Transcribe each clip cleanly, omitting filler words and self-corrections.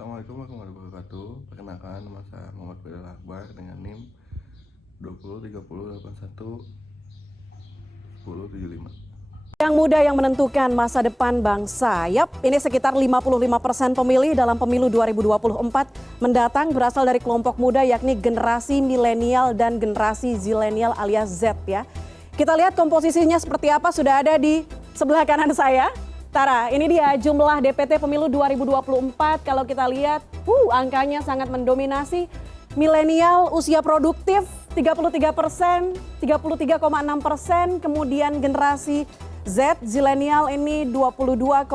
Assalamualaikum warahmatullahi wabarakatuh. Perkenalkan, nama saya Muhammad Fadil Akbar dengan NIM 2030811075. Yang muda yang menentukan masa depan bangsa. Yap, ini sekitar 55% pemilih dalam pemilu 2024 mendatang berasal dari kelompok muda yakni generasi milenial dan generasi zilenial alias Z ya. Kita lihat komposisinya seperti apa, sudah ada di sebelah kanan saya. Tara, ini dia jumlah DPT pemilu 2024. Kalau kita lihat, angkanya sangat mendominasi. Milenial usia produktif 33%, 33,6%, kemudian generasi Z, zilenial ini 22,9%.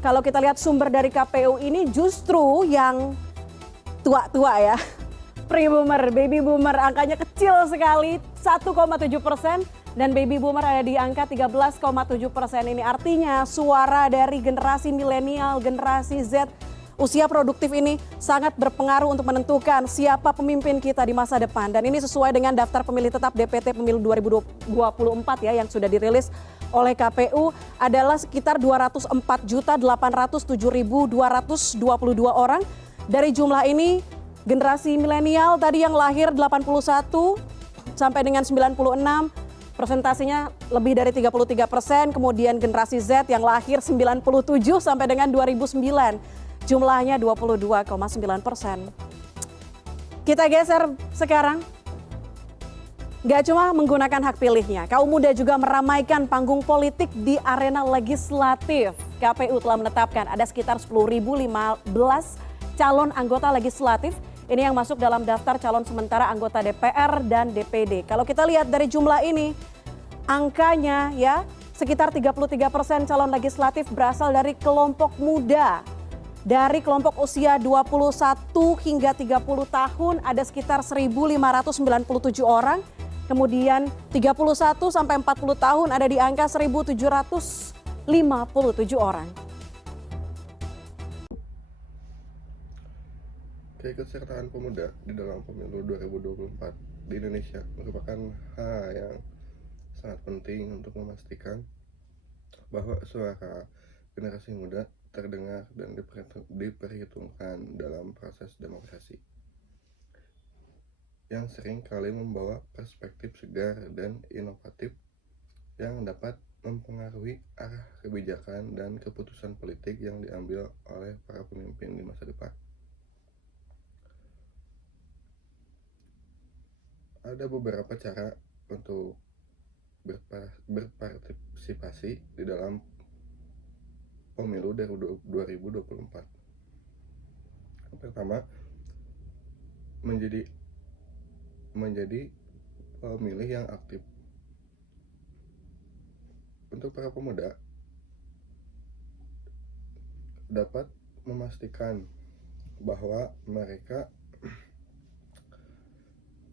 Kalau kita lihat sumber dari KPU ini justru yang tua-tua ya. Pre-boomer, baby boomer angkanya kecil sekali 1,7% dan baby boomer ada di angka 13,7%. Ini artinya suara dari generasi milenial, generasi Z usia produktif ini sangat berpengaruh untuk menentukan siapa pemimpin kita di masa depan. Dan ini sesuai dengan daftar pemilih tetap DPT pemilu 2024 ya yang sudah dirilis oleh KPU adalah sekitar 204.807.222 orang. Dari jumlah ini generasi milenial tadi yang lahir 81 sampai dengan 96 presentasinya lebih dari 33%, kemudian generasi Z yang lahir 97 sampai dengan 2009 jumlahnya 22,9%. Kita geser sekarang. Gak cuma menggunakan hak pilihnya, kaum muda juga meramaikan panggung politik di arena legislatif. KPU telah menetapkan ada sekitar 10.015 calon anggota legislatif. Ini yang masuk dalam daftar calon sementara anggota DPR dan DPD. Kalau kita lihat dari jumlah ini, angkanya ya sekitar 33% calon legislatif berasal dari kelompok muda. Dari kelompok usia 21 hingga 30 tahun ada sekitar 1.597 orang. Kemudian 31 sampai 40 tahun ada di angka 1.757 orang. Keikutsertaan pemuda di dalam pemilu 2024 di Indonesia merupakan hal yang sangat penting untuk memastikan bahwa suara generasi muda terdengar dan diperhitungkan dalam proses demokrasi yang sering kali membawa perspektif segar dan inovatif yang dapat mempengaruhi arah kebijakan dan keputusan politik yang diambil oleh para pemimpin di masa depan. Ada beberapa cara untuk berpartisipasi di dalam pemilu 2024. Yang pertama, menjadi pemilih yang aktif. Untuk para pemuda dapat memastikan bahwa mereka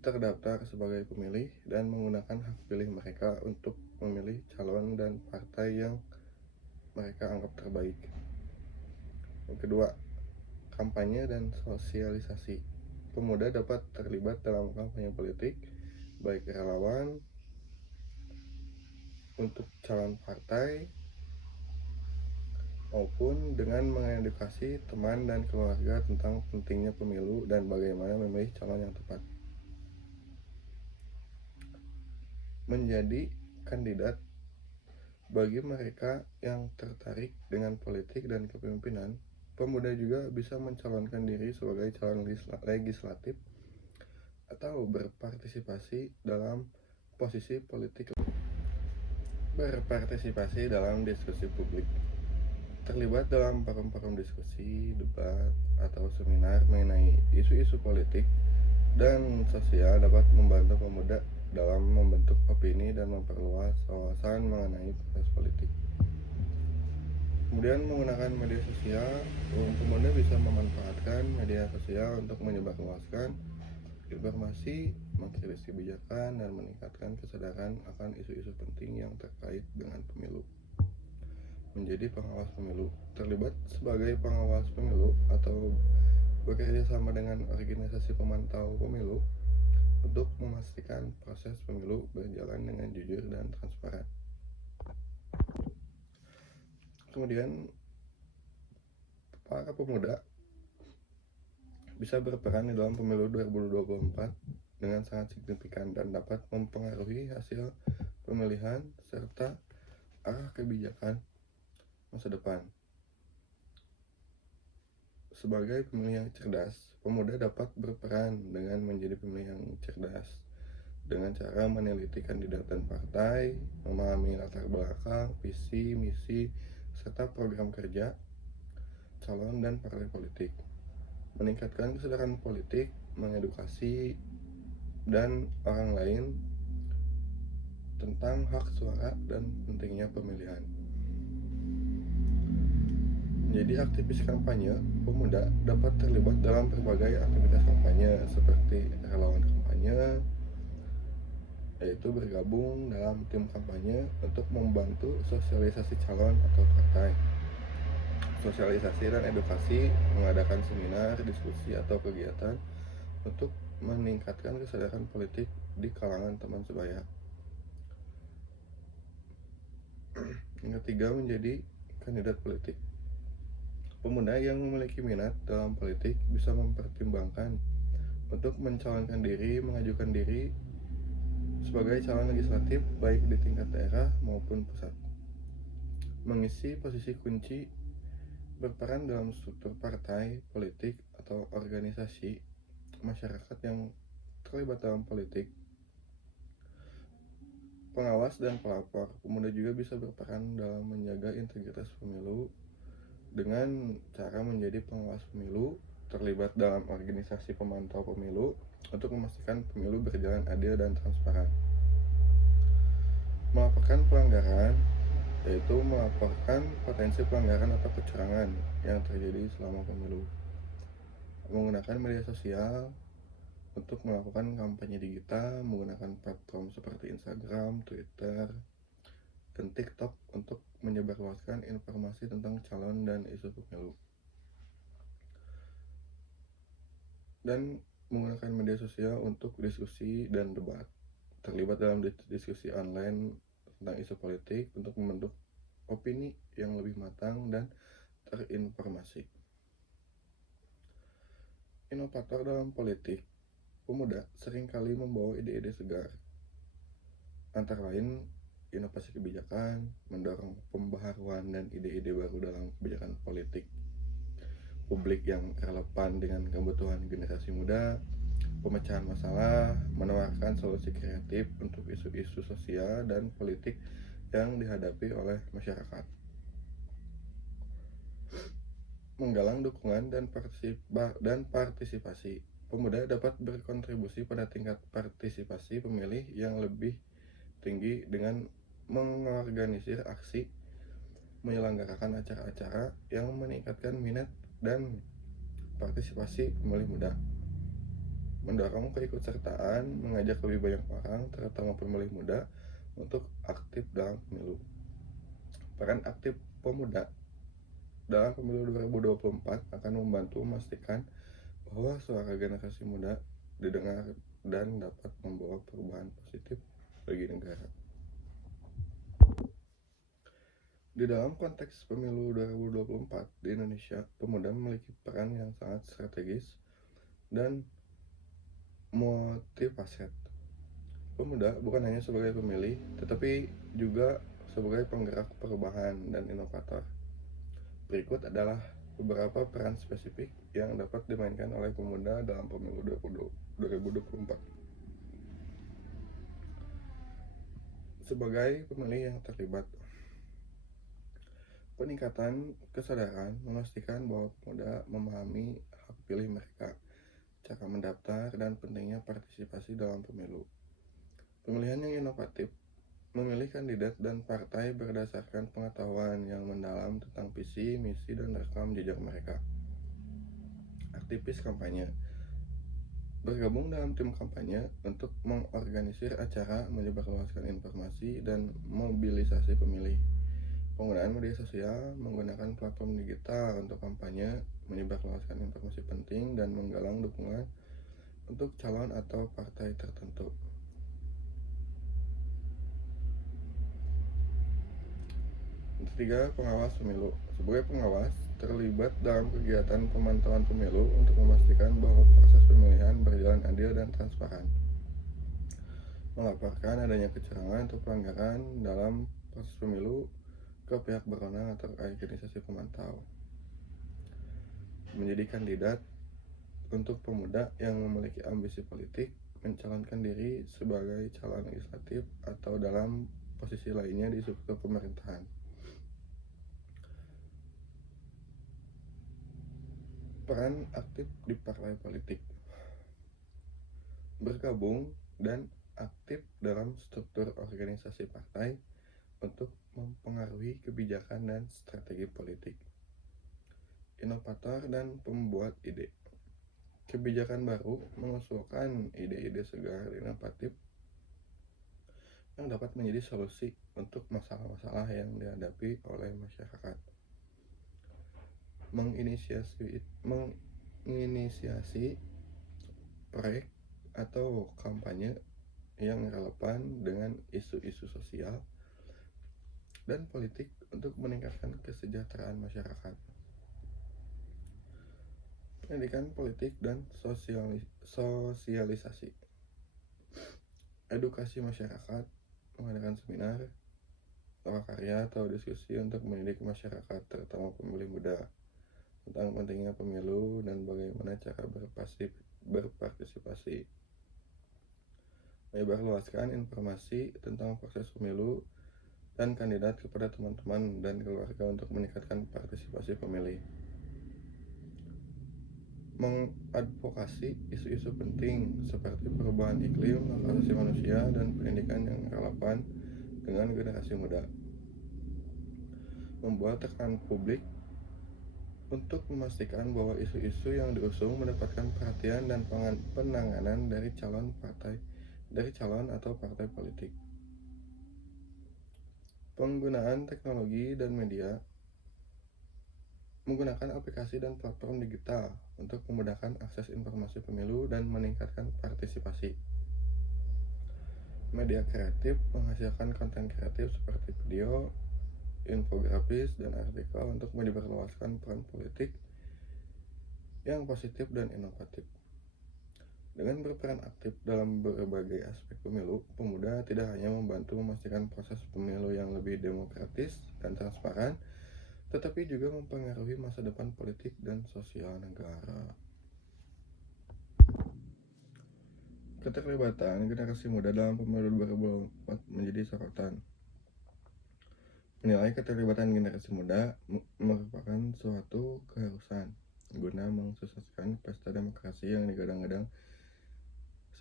terdaftar sebagai pemilih dan menggunakan hak pilih mereka untuk memilih calon dan partai yang mereka anggap terbaik. Yang kedua, kampanye dan sosialisasi. Pemuda dapat terlibat dalam kampanye politik, baik relawan untuk calon partai maupun dengan mengedukasi teman dan keluarga tentang pentingnya pemilu dan bagaimana memilih calon yang tepat. Menjadi kandidat bagi mereka yang tertarik dengan politik dan kepemimpinan, pemuda juga bisa mencalonkan diri sebagai calon legislatif atau berpartisipasi dalam posisi politik. Berpartisipasi dalam diskusi publik, terlibat dalam forum-forum diskusi, debat, atau seminar mengenai isu-isu politik dan sosial dapat membantu pemuda dalam membentuk opini dan memperluas wawasan mengenai proses politik. Kemudian menggunakan media sosial, pemuda bisa memanfaatkan media sosial untuk menyebarluaskan informasi, mengkritik kebijakan, dan meningkatkan kesadaran akan isu-isu penting yang terkait dengan pemilu. Menjadi pengawas pemilu, terlibat sebagai pengawas pemilu atau bekerja sama dengan organisasi pemantau pemilu untuk memastikan proses pemilu berjalan dengan jujur dan transparan. Kemudian para pemuda bisa berperan di dalam pemilu 2024 dengan sangat signifikan dan dapat mempengaruhi hasil pemilihan serta arah kebijakan masa depan. Sebagai pemilih yang cerdas, pemuda dapat berperan dengan menjadi pemilih yang cerdas dengan cara meneliti kandidat dan partai, memahami latar belakang, visi, misi, serta program kerja calon dan partai politik, meningkatkan kesadaran politik, mengedukasi dan orang lain tentang hak suara dan pentingnya pemilihan. Menjadi aktivis kampanye, pemuda dapat terlibat dalam berbagai aktivitas kampanye seperti relawan kampanye, yaitu bergabung dalam tim kampanye untuk membantu sosialisasi calon atau partai, sosialisasi dan edukasi, mengadakan seminar, diskusi, atau kegiatan untuk meningkatkan kesadaran politik di kalangan teman sebaya. Yang ketiga, menjadi kandidat politik. Pemuda yang memiliki minat dalam politik bisa mempertimbangkan untuk mencalonkan diri, mengajukan diri sebagai calon legislatif baik di tingkat daerah maupun pusat. Mengisi posisi kunci, berperan dalam struktur partai, politik, atau organisasi masyarakat yang terlibat dalam politik. Pengawas dan pelapor, pemuda juga bisa berperan dalam menjaga integritas pemilu dengan cara menjadi pengawas pemilu, terlibat dalam organisasi pemantau pemilu untuk memastikan pemilu berjalan adil dan transparan. Melaporkan pelanggaran, yaitu melaporkan potensi pelanggaran atau kecurangan yang terjadi selama pemilu. Menggunakan media sosial untuk melakukan kampanye digital, menggunakan platform seperti Instagram, Twitter, dan TikTok untuk menyebarluaskan informasi tentang calon dan isu pemilu. Dan menggunakan media sosial untuk diskusi dan debat. Terlibat dalam diskusi online tentang isu politik untuk membentuk opini yang lebih matang dan terinformasi. Inovator dalam politik. Pemuda seringkali membawa ide-ide segar. Antara lain, inovasi kebijakan, mendorong pembaharuan dan ide-ide baru dalam kebijakan politik publik yang relevan dengan kebutuhan generasi muda, pemecahan masalah, menawarkan solusi kreatif untuk isu-isu sosial dan politik yang dihadapi oleh masyarakat. Menggalang dukungan dan partisipasi. Pemuda dapat berkontribusi pada tingkat partisipasi pemilih yang lebih tinggi dengan mengorganisir aksi, menyelenggarakan acara-acara yang meningkatkan minat dan partisipasi pemilih muda, mendorong keikutsertaan, mengajak lebih banyak orang, terutama pemilih muda, untuk aktif dalam pemilu. Peran aktif pemuda dalam pemilu 2024 akan membantu memastikan bahwa suara generasi muda didengar dan dapat membawa perubahan positif bagi negara. Di dalam konteks pemilu 2024 di Indonesia, pemuda memiliki peran yang sangat strategis dan multifaset. Pemuda bukan hanya sebagai pemilih, tetapi juga sebagai penggerak perubahan dan inovator. Berikut adalah beberapa peran spesifik yang dapat dimainkan oleh pemuda dalam pemilu 2024. Sebagai pemilih yang terlibat, peningkatan kesadaran memastikan bahwa pemuda memahami hak pilih mereka, cara mendaftar, dan pentingnya partisipasi dalam pemilu. Pemilihan yang inovatif memilih kandidat dan partai berdasarkan pengetahuan yang mendalam tentang visi, misi, dan rekam jejak mereka. Aktivis kampanye bergabung dalam tim kampanye untuk mengorganisir acara, menyebarluaskan informasi, dan mobilisasi pemilih. Penggunaan media sosial, menggunakan platform digital untuk kampanye, menyebarluaskan informasi penting, dan menggalang dukungan untuk calon atau partai tertentu. Ketiga, pengawas pemilu. Sebagai pengawas, terlibat dalam kegiatan pemantauan pemilu untuk memastikan bahwa proses pemilihan berjalan adil dan transparan. Melaporkan adanya kecurangan atau pelanggaran dalam proses pemilu ke pihak berwenang atau organisasi pemantau. Menjadi kandidat untuk pemuda yang memiliki ambisi politik mencalonkan diri sebagai calon legislatif atau dalam posisi lainnya di struktur pemerintahan. Peran aktif di partai politik. Bergabung dan aktif dalam struktur organisasi partai untuk mempengaruhi kebijakan dan strategi politik. Inovator dan pembuat ide. Kebijakan baru mengusulkan ide-ide segar inovatif yang dapat menjadi solusi untuk masalah-masalah yang dihadapi oleh masyarakat. Menginisiasi proyek atau kampanye yang relevan dengan isu-isu sosial dan politik untuk meningkatkan kesejahteraan masyarakat. Pendidikan politik dan sosialisasi. Edukasi masyarakat, mengadakan seminar, prakarya atau diskusi untuk mendidik masyarakat, terutama pemilih muda, tentang pentingnya pemilu dan bagaimana cara berpartisipasi. Menyebarluaskan informasi tentang proses pemilu dan kandidat kepada teman-teman dan keluarga untuk meningkatkan partisipasi pemilih. Mengadvokasi isu-isu penting seperti perubahan iklim, hak asasi manusia, dan pendidikan yang relevan dengan generasi muda. Membuat tekanan publik untuk memastikan bahwa isu-isu yang diusung mendapatkan perhatian dan penanganan dari calon atau partai politik. Penggunaan teknologi dan media. Menggunakan aplikasi dan platform digital untuk memudahkan akses informasi pemilu dan meningkatkan partisipasi. Media kreatif menghasilkan konten kreatif seperti video, infografis, dan artikel untuk menyebarluaskan peran politik yang positif dan inovatif. Dengan berperan aktif dalam berbagai aspek pemilu, pemuda tidak hanya membantu memastikan proses pemilu yang lebih demokratis dan transparan, tetapi juga mempengaruhi masa depan politik dan sosial negara. Keterlibatan generasi muda dalam pemilu 2024 menjadi sorotan. Menilai keterlibatan generasi muda merupakan suatu keharusan guna mensukseskan pesta demokrasi yang digadang-gadang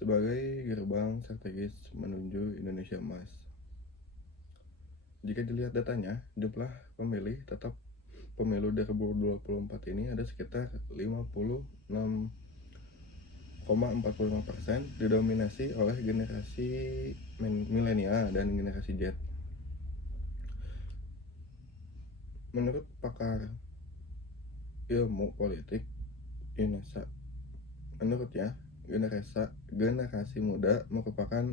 sebagai gerbang strategis menuju Indonesia Emas. Jika dilihat datanya, jumlah pemilih tetap pemilu 2024 ini ada sekitar 56,45%, didominasi oleh generasi milenial dan generasi Z. Menurut pakar ilmu politik UNESA, menurutnya generasi muda merupakan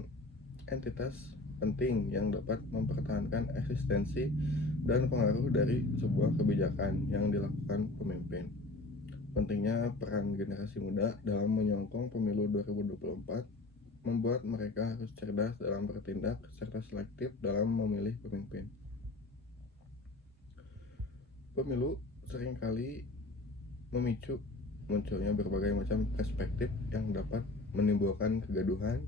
entitas penting yang dapat mempertahankan eksistensi dan pengaruh dari sebuah kebijakan yang dilakukan pemimpin. Pentingnya peran generasi muda dalam menyokong pemilu 2024 membuat mereka harus cerdas dalam bertindak serta selektif dalam memilih pemimpin. Pemilu seringkali memicu munculnya berbagai macam perspektif yang dapat menimbulkan kegaduhan,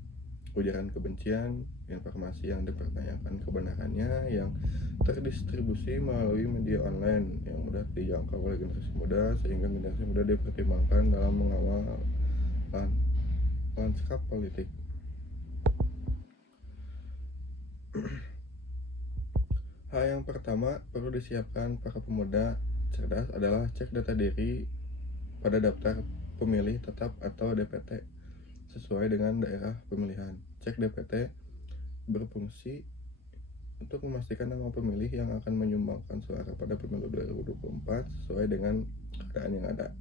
ujaran kebencian, informasi yang dipertanyakan kebenarannya yang terdistribusi melalui media online yang mudah dijangkau oleh generasi muda, sehingga generasi muda dipertimbangkan dalam mengawal lanskap politik. Hal yang pertama perlu disiapkan para pemuda cerdas adalah cek data diri pada daftar pemilih tetap atau DPT sesuai dengan daerah pemilihan. Cek DPT berfungsi untuk memastikan nama pemilih yang akan menyumbangkan suara pada pemilu 2024 sesuai dengan keadaan yang ada.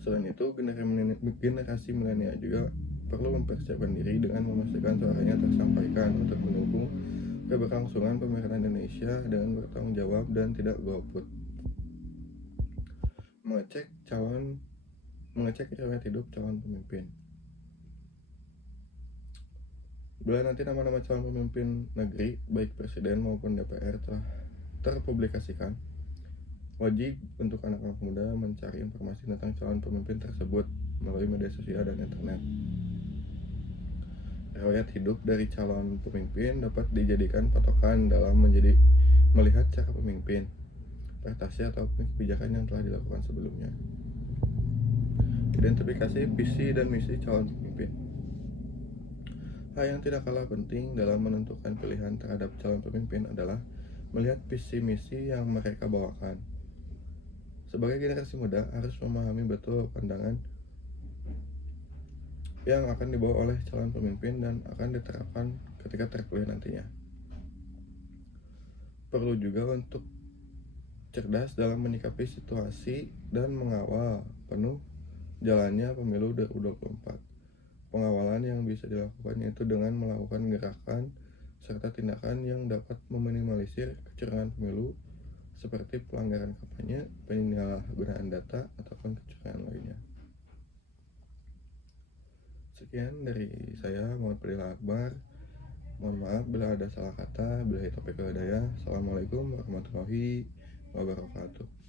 Selain itu, generasi milenial juga perlu mempersiapkan diri dengan memastikan suaranya tersampaikan untuk mendukung keberlangsungan pemerintahan Indonesia dengan bertanggung jawab dan tidak golput. mengecek riwayat hidup calon pemimpin. Bila nanti nama-nama calon pemimpin negeri, baik presiden maupun DPR telah terpublikasikan, wajib untuk anak-anak muda mencari informasi tentang calon pemimpin tersebut melalui media sosial dan internet. Riwayat hidup dari calon pemimpin dapat dijadikan patokan dalam melihat cara pemimpin, prestasi ataupun kebijakan yang telah dilakukan sebelumnya. Identifikasi visi dan misi calon pemimpin. Hal yang tidak kalah penting dalam menentukan pilihan terhadap calon pemimpin adalah melihat visi misi yang mereka bawakan. Sebagai generasi muda harus memahami betul pandangan yang akan dibawa oleh calon pemimpin dan akan diterapkan ketika terpilih nantinya. Perlu juga untuk cerdas dalam menyikapi situasi dan mengawal penuh jalannya pemilu 2024. Pengawalan yang bisa dilakukan yaitu dengan melakukan gerakan serta tindakan yang dapat meminimalisir kecurangan pemilu seperti pelanggaran kampanye, penyalahgunaan data, ataupun kecurangan lainnya. Sekian dari saya, Muhammad Fadil Akbar. Mohon maaf bila ada salah kata. Billahi taufiq wal hidayah. Assalamualaikum warahmatullahi wabarakatuh.